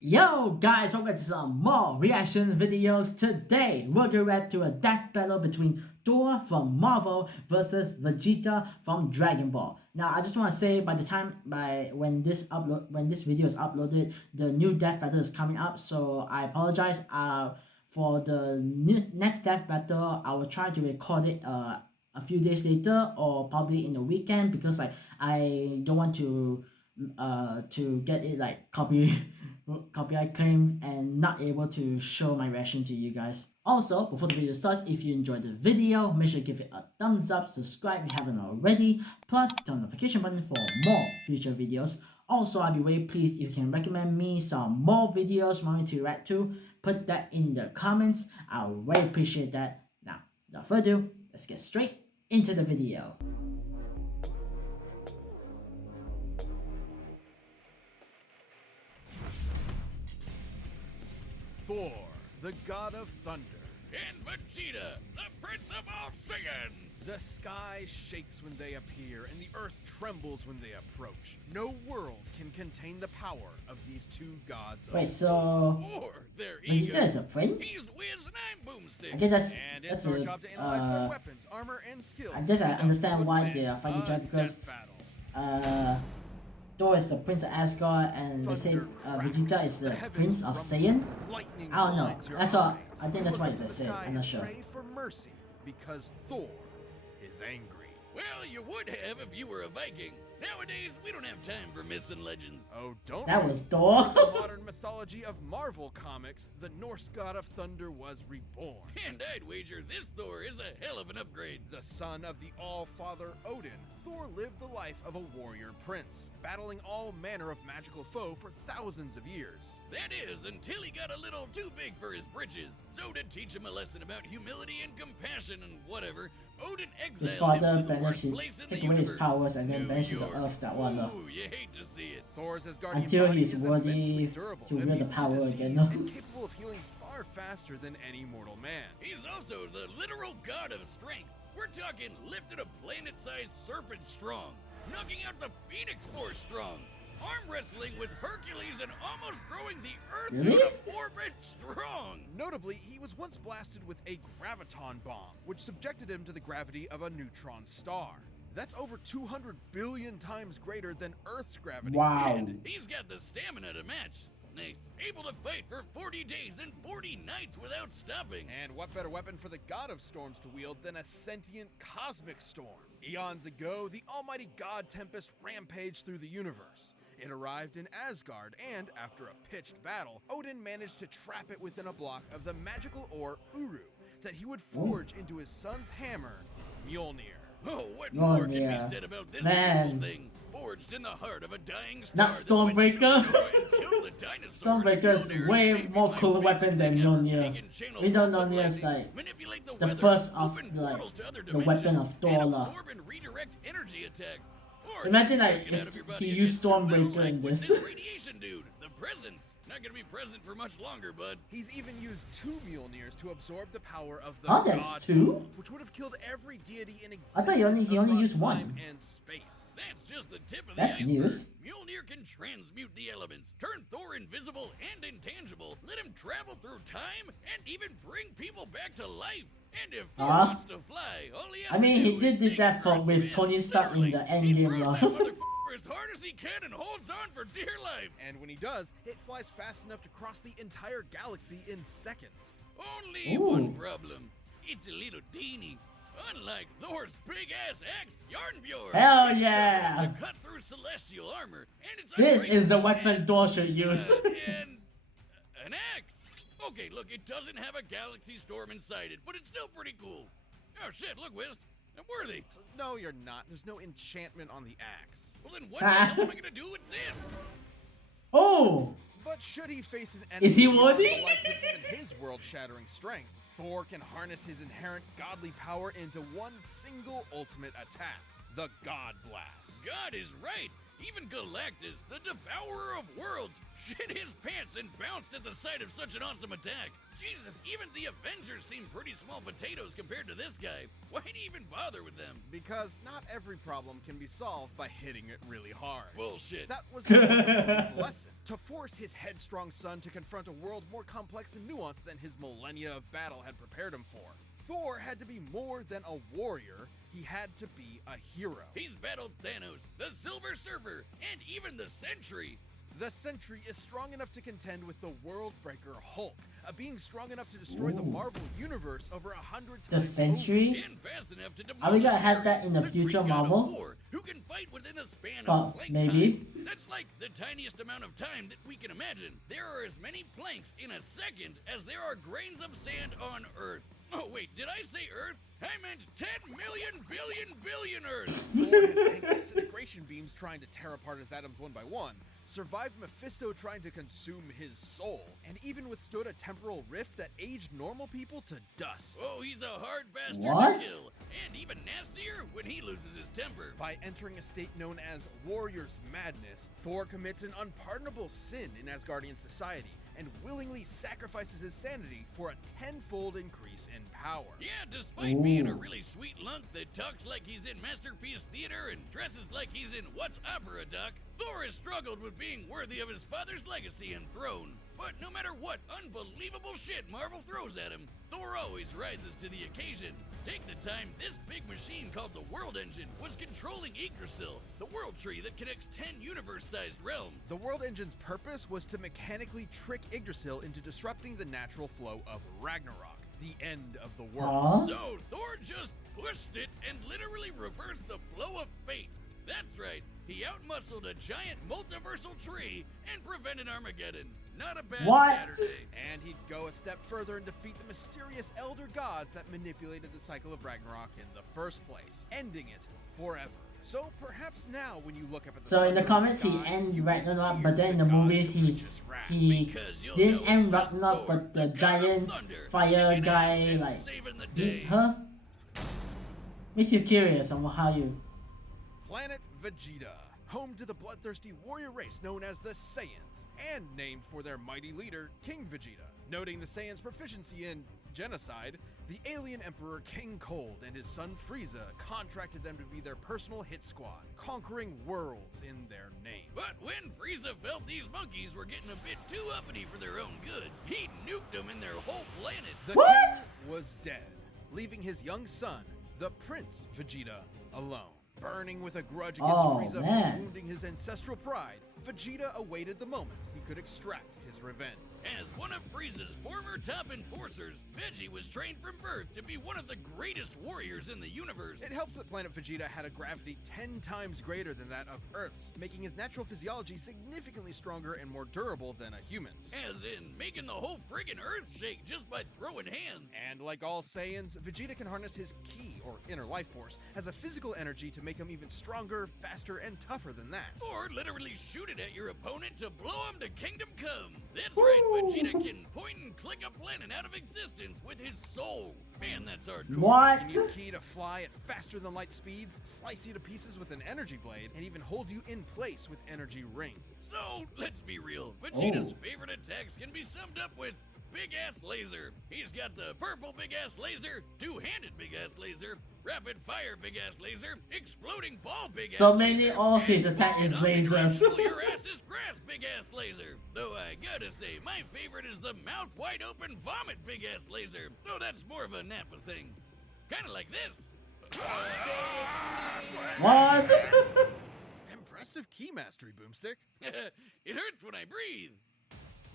Yo guys, welcome to some more reaction videos. Today we're gonna react to a death battle between Thor from Marvel versus Vegeta from Dragon Ball. Now I just want to say when this video is uploaded, the new death battle is coming up. So I apologize. For the next death battle, I will try to record it a few days later or probably in the weekend because I don't want to get it like copyright claim and not able to show my reaction to you guys. Also, before the video starts, if you enjoyed the video, make sure to give it a thumbs up, subscribe if you haven't already, plus turn the notification button for more future videos. Also, I'd be very pleased if you can recommend me some more videos you want me to react to. Put that in the comments. I would really appreciate that. Now, without further ado, let's get straight into the video. Thor, the god of thunder. And Vegeta, the prince of all Saiyans! The sky shakes when they appear, and the earth trembles when they approach. No world can contain the power of these two gods. Wait, so Or their Vegeta is a egos. prince? He's Wiz and I'm Boomstick. I guess And that's it's our a, job to analyze their weapons, armor, and skills. I guess I Without understand good why men, they are fighting each other a because death battle. Thor is the prince of Asgard and they say Thunder Vegeta cracks, is the heavens prince of rumble, Saiyan. lightning I don't know. blinds your That's all. eyes. I think that's Look why up to they the say. sky I'm not and sure. Pray for mercy, because Thor is angry. Well, you would have if you were a Viking. Nowadays, we don't have time for myths and legends. Oh, don't That worry. was Thor. In the modern mythology of Marvel Comics, the Norse god of thunder was reborn. And I'd wager this Thor is a hell of an upgrade. The son of the All-Father Odin, Thor lived the life of a warrior prince, battling all manner of magical foe for thousands of years. That is, until he got a little too big for his britches. So to teach him a lesson about humility and compassion and whatever, Odin His exiled father him to the banished worst place in take the away his universe. powers and then New banished to the York. earth that one. Ooh, you hate to see it. Thor's Asgardian Until body he's is worthy immensely durable, to wield the immune to power disease, again. and capable of healing far faster than any mortal man. He's also the literal god of strength. We're talking lifted a planet-sized serpent strong, knocking out the Phoenix Force strong, arm wrestling with Hercules and almost throwing the Earth Really? out of orbit strong. Notably, he was once blasted with a graviton bomb, which subjected him to the gravity of a neutron star. That's over 200 billion times greater than Earth's gravity. Wow. And he's got the stamina to match. Nice. Able to fight for 40 days and 40 nights without stopping. And what better weapon for the god of storms to wield than a sentient cosmic storm? Eons ago, the almighty god Tempest rampaged through the universe. It arrived in Asgard, and after a pitched battle, Odin managed to trap it within a block of the magical ore Uru that he would forge into his son's hammer, Mjolnir. Oh, what more can be yeah. said about this Man. beautiful thing? Forged in the heart of a dying star Not that went Stormbreaker. supernova and killed the dinosaurs. Stormbreaker is Mjolnir's way maybe more my cooler favorite weapon than thing ever. Mjolnir. He can channel We know bolts of Mjolnir is lightning, like manipulate the the weather, first of open like portals to other the weapon dimensions, of Thor. and lah. absorb and redirect energy attacks. Or Imagine just like take it out of your body he and used get your will, Stormbreaker like in with this. this radiation dude, the presence. Not gonna be present for much longer, bud. He's even used 2 Mjolnirs to absorb the power of the Oh, that's god, 2? which would have killed every deity in existence. I thought he only across used time 1. and space. That's just the tip of the That's iceberg. news. Mjolnir can transmute the elements, turn Thor invisible and intangible, let him travel through time, and even bring people back to life. And if Thor wants to fly, all he has I mean, to he do did is do take that for Earth's with man, Tony Stark in the literally. He Endgame, throws lah. that motherfucker as hard as he can and holds on for dear life. And when he does, it flies fast enough to cross the entire galaxy in seconds. Only Ooh. one problem. It's a little teeny. Unlike Thor's big-ass axe, Yarnbjorn. Hell it's yeah. sharp enough to cut through celestial armor, and it's This is the unbreakable weapon and- Thor should use. and an axe. Okay, look, it doesn't have a galaxy storm inside it, but it's still pretty cool. Oh shit, look, Wiz, I'm worthy. So, no, you're not. There's no enchantment on the axe. Well, then what the hell am I gonna do with this? Oh! But should he face an enemy Is he beyond worthy? the likes of even his world-shattering strength, Thor can harness his inherent godly power into one single ultimate attack, the God Blast. God is right. Even Galactus, the devourer of worlds, shit his pants and bounced at the sight of such an awesome attack. Jesus, even the Avengers seem pretty small potatoes compared to this guy. Why'd he even bother with them? Because not every problem can be solved by hitting it really hard. Bullshit. That was his lesson. To force his headstrong son to confront a world more complex and nuanced than his millennia of battle had prepared him for. Thor had to be more than a warrior, he had to be a hero. He's battled Thanos, the Silver Surfer, and even the Sentry. The Sentry is strong enough to contend with the World Breaker Hulk, a being strong enough to destroy the Marvel Universe over 100 The times Sentry? And fast enough to Are we gonna demolish have that in the Earth. future Great god of Marvel? war, who can fight within the span Well, of plank maybe. time. That's like the tiniest amount of time that we can imagine. There are as many planks in a second as there are grains of sand on Earth. Oh wait, did I say Earth? I meant 10 million billion Earths. Thor has taken disintegration beams trying to tear apart his atoms one by one, survived Mephisto trying to consume his soul, and even withstood a temporal rift that aged normal people to dust. Oh, he's a hard bastard What? to kill, and even nastier when he loses his temper. By entering a state known as Warrior's Madness, Thor commits an unpardonable sin in Asgardian society and willingly sacrifices his sanity for a tenfold increase in power. Yeah, despite being a Ooh. really sweet lunk that talks like he's in Masterpiece Theater and dresses like he's in What's Opera Doc, Thor has struggled with being worthy of his father's legacy and throne. But no matter what unbelievable shit Marvel throws at him, Thor always rises to the occasion. Take the time this big machine called the World Engine was controlling Yggdrasil, the world tree that connects 10 universe-sized realms. The World Engine's purpose was to mechanically trick Yggdrasil into disrupting the natural flow of Ragnarok, the end of the world. Huh? So Thor just pushed it and literally reversed the flow of fate. That's right, he outmuscled a giant multiversal tree and prevented Armageddon. Not a bad What? Saturday. And he'd go a step further and defeat the mysterious elder gods that manipulated the cycle of Ragnarok in the first place, ending it forever. So perhaps now when you look up at the So in the thundering comics he sky, end you Ragnarok, hear but then in the gods' movies capricious wrath. he Because you'll didn't know end it's just Ragnarok, Thor, but the the god of giant thunder, fire kicking guy ass and like saving the did day. huh? Makes you curious on how you. Planet Vegeta, home to the bloodthirsty warrior race known as the Saiyans, and named for their mighty leader, King Vegeta. Noting the Saiyans' proficiency in genocide, the alien emperor King Cold and his son Frieza contracted them to be their personal hit squad, conquering worlds in their name. But when Frieza felt these monkeys were getting a bit too uppity for their own good, he nuked them in their whole planet. The What? king was dead, leaving his young son, the Prince Vegeta, alone. Burning with a grudge against Oh, Frieza man. for wounding his ancestral pride, Vegeta awaited the moment he could extract his revenge. As one of Frieza's former top enforcers, Veggie was trained from birth to be one of the greatest warriors in the universe. It helps that planet Vegeta had a gravity 10 times greater than that of Earth's, making his natural physiology significantly stronger and more durable than a human's. As in making the whole friggin' Earth shake just by throwing hands. And like all Saiyans, Vegeta can harness his ki, or inner life force, as a physical energy to make him even stronger, faster, and tougher than that. Or literally shoot it at your opponent to blow him to kingdom come. That's right, Vegeta can point and click a planet out of existence with his soul. Man, that's hardcore. What? He can use ki to fly at faster than light speeds, slice you to pieces with an energy blade, and even hold you in place with energy rings. So, let's be real. Vegeta's Oh. favorite attacks can be summed up with Big Ass Laser. He's got the purple Big Ass Laser, two-handed Big Ass Laser, rapid fire Big Ass Laser, exploding ball Big Ass So Laser. mainly all his and attack is omnidirectional lasers. your ass is grass Big Ass Laser. Though I gotta say, my favorite is the mouth wide open vomit Big Ass Laser. Though that's more of a Nappa thing. Kinda like this. What? Impressive ki mastery, Boomstick. It hurts when I breathe.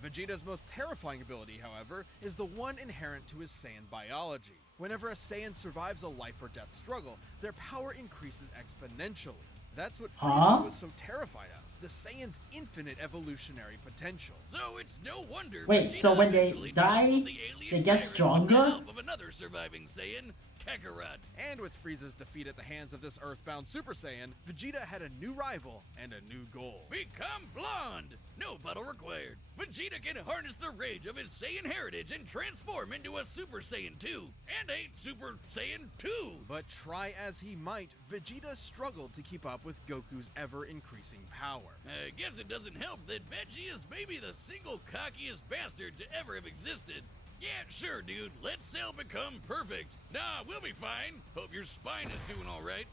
Vegeta's most terrifying ability, however, is the one inherent to his Saiyan biology. Whenever a Saiyan survives a life or death struggle, their power increases exponentially. That's what Frieza Huh? was so terrified of, the Saiyan's infinite evolutionary potential. So it's no wonder. Wait, Vegeta so when they eventually die, tackled the alien they get tyrant with the stronger? help of another surviving Saiyan, Kakarot. And with Frieza's defeat at the hands of this Earthbound Super Saiyan, Vegeta had a new rival and a new goal. Become blonde! No battle required. Vegeta can harness the rage of his Saiyan heritage and transform into a Super Saiyan 2 and a Super Saiyan 2. But try as he might, Vegeta struggled to keep up with Goku's ever-increasing power. I guess it doesn't help that Veggie is maybe the single cockiest bastard to ever have existed. Yeah, sure, dude. Let Cell become perfect. Nah, we'll be fine. Hope your spine is doing all right.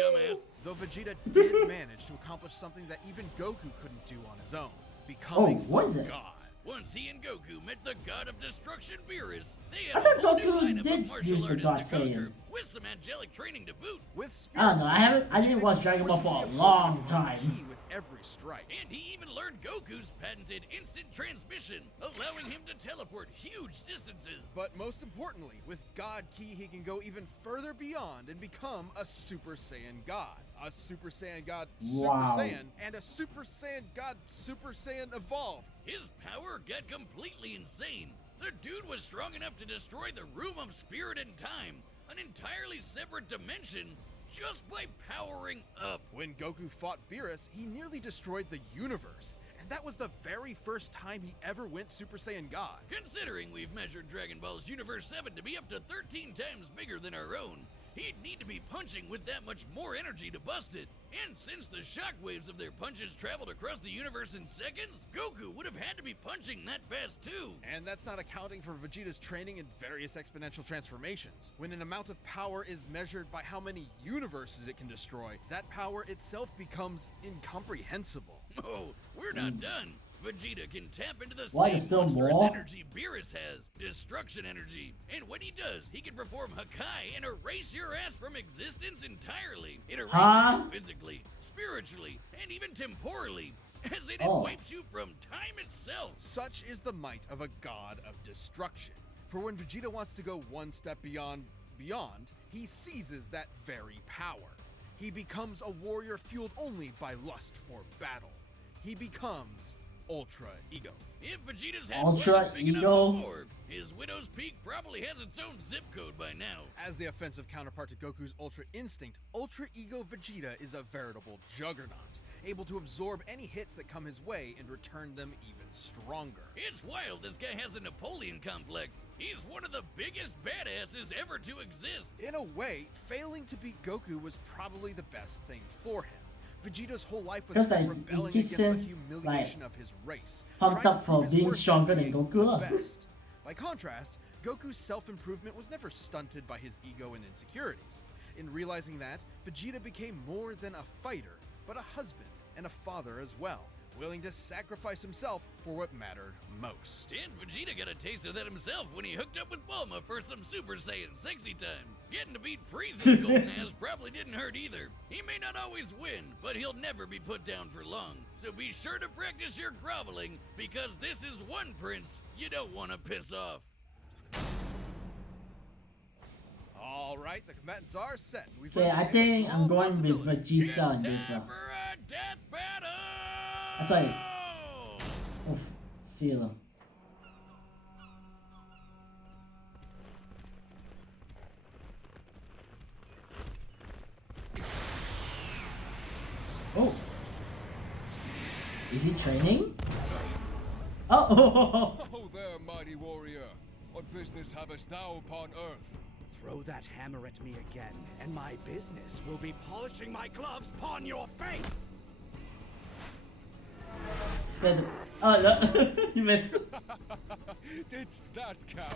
Dumbass. Though Vegeta did manage to accomplish something that even Goku couldn't do on his own, becoming what is it? God. Once he and Goku met the god of destruction, Beerus, they I had a thought whole new Goku lineup did of martial use the artists God to conquer, Saiyan. with some angelic training to boot. With I don't know. I didn't Vegeta watch could Dragon Ball for a forcefully long absorb Goku's time. ki with every strike. And he even learned Goku's patented instant transmission, allowing him to teleport huge distances. But most importantly, with God Ki, he can go even further beyond and become a Super Saiyan God. A Super Saiyan God Wow. Super Saiyan, and a Super Saiyan God Super Saiyan Evolved. His power got completely insane. The dude was strong enough to destroy the Room of Spirit and Time, an entirely separate dimension, just by powering up. When Goku fought Beerus, he nearly destroyed the universe. And that was the very first time he ever went Super Saiyan God. Considering we've measured Dragon Ball's Universe 7 to be up to 13 times bigger than our own, he'd need to be punching with that much more energy to bust it. And since the shockwaves of their punches traveled across the universe in seconds, Goku would have had to be punching that fast too. And that's not accounting for Vegeta's training in various exponential transformations. When an amount of power is measured by how many universes it can destroy, that power itself becomes incomprehensible. Oh, we're not done. Vegeta can tap into the What, same there's still monstrous more? energy Beerus has, destruction energy. And when he does, he can perform Hakai and erase your ass from existence entirely. It erases Huh? you physically, spiritually, and even temporally, as in Oh. it wipes you from time itself. Such is the might of a god of destruction. For when Vegeta wants to go one step beyond, he seizes that very power. He becomes a warrior fueled only by lust for battle. He becomes Ultra Ego. If Vegeta's head Ultra wasn't big enough Ego? before, his Widow's Peak probably has its own zip code by now. As the offensive counterpart to Goku's Ultra Instinct, Ultra Ego Vegeta is a veritable juggernaut, able to absorb any hits that come his way and return them even stronger. It's wild this guy has a Napoleon complex. He's one of the biggest badasses ever to exist. In a way, failing to beat Goku was probably the best thing for him. Vegeta's whole life was Because, spent like, it rebelling keeps against the him, humiliation like, of his race, pumped trying to up for prove his being worth stronger and than being Goku. the best. By contrast, Goku's self-improvement was never stunted by his ego and insecurities. In realizing that, Vegeta became more than a fighter, but a husband and a father as well, willing to sacrifice himself for what mattered most. And Vegeta got a taste of that himself when he hooked up with Bulma for some Super Saiyan sexy time. Getting to beat Frieza's golden ass probably didn't hurt either. He may not always win, but he'll never be put down for long. So be sure to practice your groveling, because this is one prince you don't want to piss off. All right, the combatants are set. We've Okay, run I the think gamut of I'm all going with possibilities. Vegeta on this Time one. for a death battle! That's right. Oof, seal him. Oh. Is he training? Oh! Oh there, mighty warrior. What business havest thou upon earth? Throw that hammer at me again, and my business will be polishing my gloves upon your face! Oh, no. You missed. Didst that count?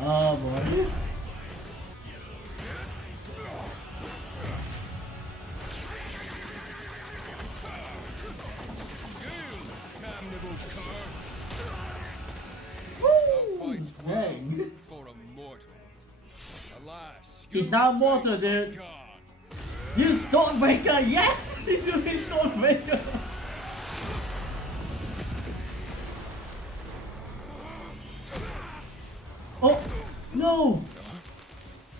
Oh, boy. Yield, damnable cur! Woo! Thou fightst well Dang. for a mortal. Alas, He's you not mortal, face a dude. god. Use Stormbreaker! Yes! He's using Stormbreaker! Oh! No!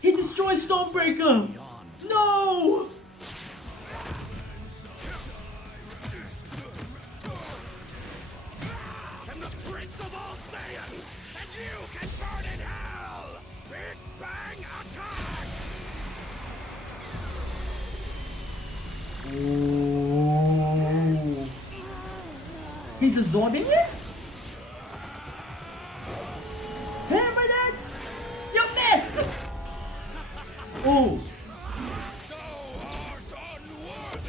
He destroyed Stormbreaker! No! I'm the prince of all Saiyans, and you can burn in hell! Oh. He's absorbing it? Hammer that! You miss! Oh.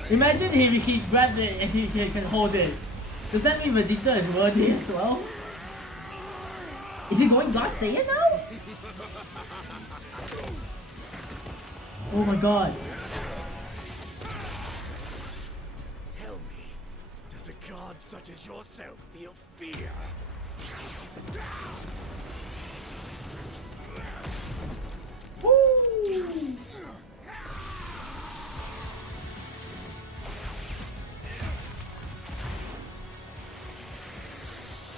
Imagine if he grabs it and he can hold it. Does that mean Vegeta is worthy as well? Is he going God Saiyan now? Oh my god. Tell me, does a god such as yourself feel fear? Woo!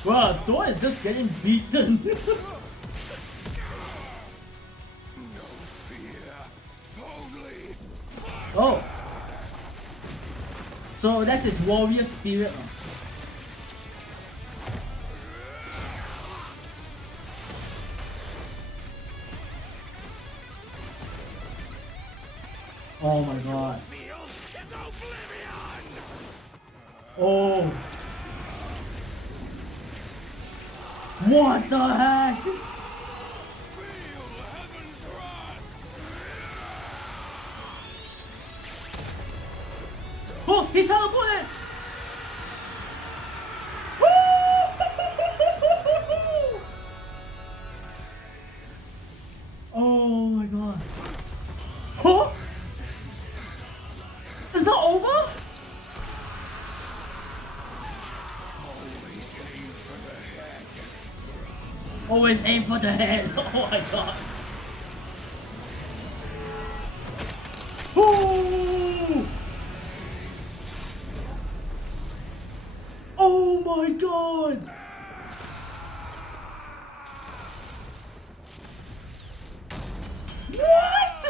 Bro, Thor is just getting beaten. No fear, only Oh. So that's his warrior spirit. Oh my god. Feel is oblivion! Oh. What the heck? feel heaven's wrath. Oh, he teleported! Oh my god. Huh? Is that over? Always aim for the head. Always aim for the head. Oh my god. Oh! Oh my god! What?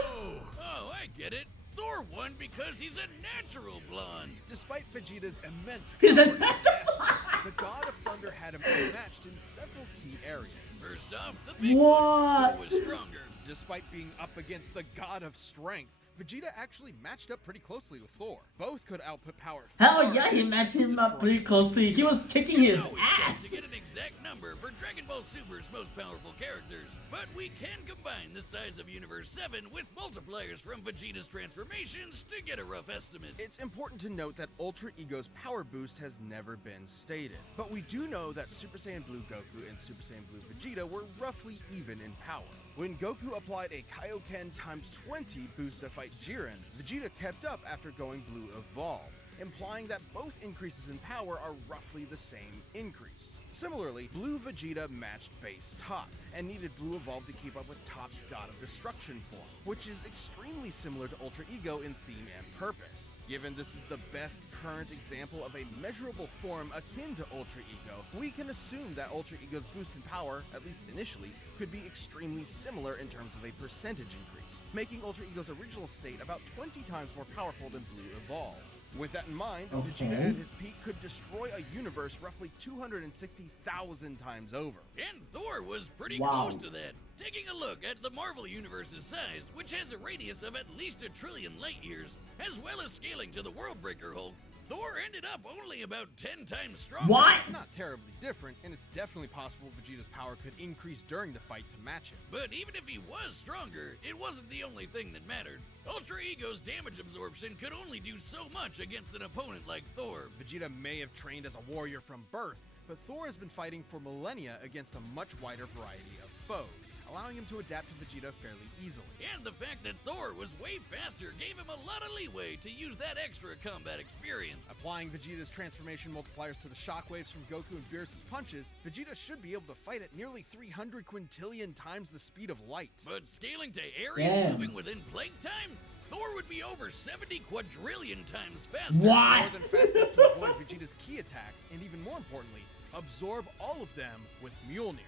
Oh, I get it. Thor won because he's a natural blonde. Despite Vegeta's immense He's a power and natural majesty, the God of Thunder had him outmatched in several key areas. First off, the big What? one, Thor was stronger. Despite being up against the God of Strength, Vegeta actually matched up pretty closely with Thor. Both could output power Hell far yeah, he and matched essentially him up pretty destroy closely. He was kicking his Always ass. tough to get an exact number for Dragon Ball Super's most powerful characters, but we can combine the size of Universe 7 with multipliers from Vegeta's transformations to get a rough estimate. It's important to note that Ultra Ego's power boost has never been stated, but we do know that Super Saiyan Blue Goku and Super Saiyan Blue Vegeta were roughly even in power. When Goku applied a Kaioken times 20 boost to fight Jiren, Vegeta kept up after going Blue Evolved, implying that both increases in power are roughly the same increase. Similarly, Blue Vegeta matched base Top, and needed Blue Evolve to keep up with Top's God of Destruction form, which is extremely similar to Ultra Ego in theme and purpose. Given this is the best current example of a measurable form akin to Ultra Ego, we can assume that Ultra Ego's boost in power, at least initially, could be extremely similar in terms of a percentage increase, making Ultra Ego's original state about 20 times more powerful than Blue Evolve. With that in mind, Okay. Vegeta at his peak could destroy a universe roughly 260,000 times over. And Thor was pretty Wow. close to that. Taking a look at the Marvel Universe's size, which has a radius of at least 1 trillion light years, as well as scaling to the Worldbreaker Hulk, Thor ended up only about 10 times stronger. What? Not terribly different, and it's definitely possible Vegeta's power could increase during the fight to match it. But even if he was stronger, it wasn't the only thing that mattered. Ultra Ego's damage absorption could only do so much against an opponent like Thor. Vegeta may have trained as a warrior from birth, but Thor has been fighting for millennia against a much wider variety of foes, allowing him to adapt to Vegeta fairly easily. And the fact that Thor was way faster gave him a lot of leeway to use that extra combat experience. Applying Vegeta's transformation multipliers to the shockwaves from Goku and Beerus' punches, Vegeta should be able to fight at nearly 300 quintillion times the speed of light. But scaling to areas Damn. moving within Plague Time, Thor would be over 70 quadrillion times faster. What? More than fast enough to avoid Vegeta's key attacks, and even more importantly, absorb all of them with Mjolnir.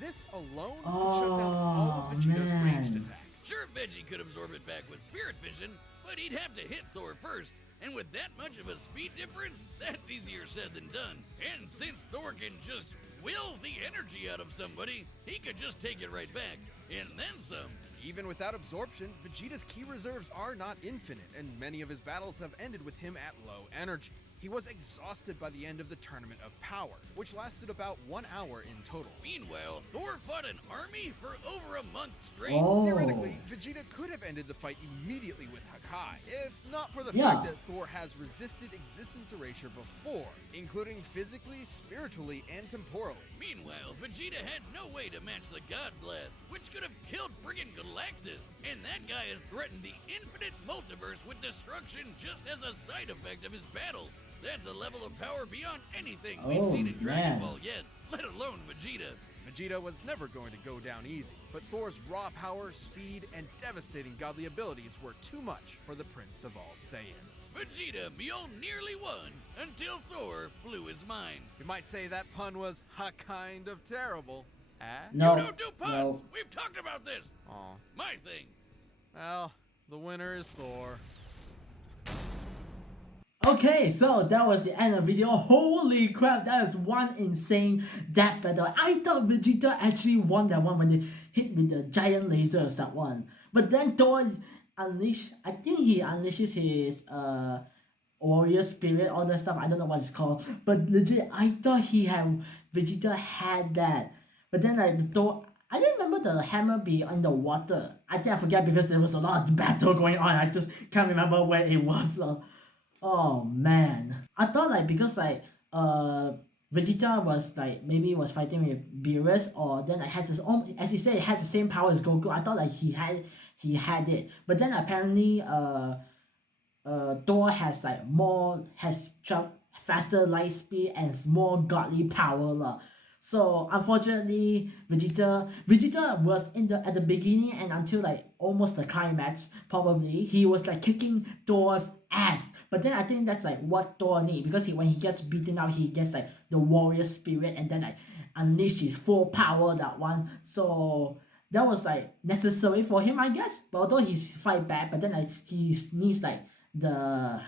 This alone could shut down all of Vegeta's ranged man. attacks. Sure, Veggie could absorb it back with Spirit Vision, but he'd have to hit Thor first. And with that much of a speed difference, that's easier said than done. And since Thor can just will the energy out of somebody, he could just take it right back. And then some. Even without absorption, Vegeta's ki reserves are not infinite, and many of his battles have ended with him at low energy. He was exhausted by the end of the Tournament of Power, which lasted about 1 hour in total. Meanwhile, Thor fought an army for over a month straight. Oh. Theoretically, Vegeta could have ended the fight immediately with Hakai, if not for the Yeah. fact that Thor has resisted existence erasure before, including physically, spiritually, and temporally. Meanwhile, Vegeta had no way to match the God Blast, which could have killed friggin' Galactus. And that guy has threatened the infinite multiverse with destruction just as a side effect of his battles. That's a level of power beyond anything we've Oh, seen in Dragon man. Ball yet, let alone Vegeta. Vegeta was never going to go down easy, but Thor's raw power, speed, and devastating godly abilities were too much for the Prince of all Saiyans. Vegeta Mjolnir nearly won until Thor blew his mind. You might say that pun was kind of terrible. No. You don't do puns! No. We've talked about this! Aw. My thing. Well, the winner is Thor. Okay, so that was the end of the video. Holy crap, that is one insane death battle. I thought Vegeta actually won that one when they hit with the giant lasers, that one. But then Thor unleashed, I think he unleashes his warrior spirit, all that stuff. I don't know what it's called. But legit, I thought Vegeta had that. But then like the Thor, I didn't remember the hammer be underwater. I think I forgot because there was a lot of battle going on. I just can't remember where it was. Oh man, I thought like because like Vegeta was like maybe was fighting with Beerus, or then it has his own, as he said, it has the same power as Goku. I thought like he had it, but then apparently Thor has like faster light speed and more godly power lah. So unfortunately, Vegeta was at the beginning and until like almost the climax, probably he was like kicking Thor's ass. But then I think that's like what Thor needs, because when he gets beaten up, he gets like the warrior spirit and then like unleash his full power, that one. So that was like necessary for him, I guess. But although he's fight back, but then like he needs like the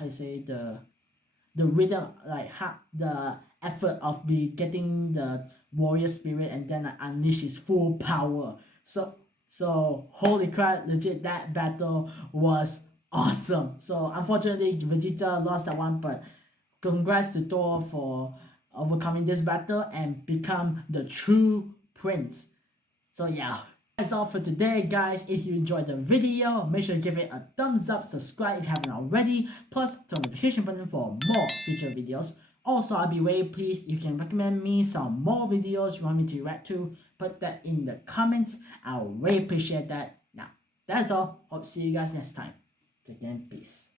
the rhythm, like the effort of getting the warrior spirit and then like unleash his full power. So holy crap, legit, that battle was awesome. So unfortunately Vegeta lost that one, but congrats to Thor for overcoming this battle and become the true prince. So yeah, that's all for today guys. If you enjoyed the video, make sure to give it a thumbs up, subscribe if you haven't already, plus turn the notification button for more future videos. Also, I'll be very pleased you can recommend me some more videos you want me to react to. Put that in the comments. I'll really appreciate that. Now, that's all. Hope to see you guys next time. Take care and peace.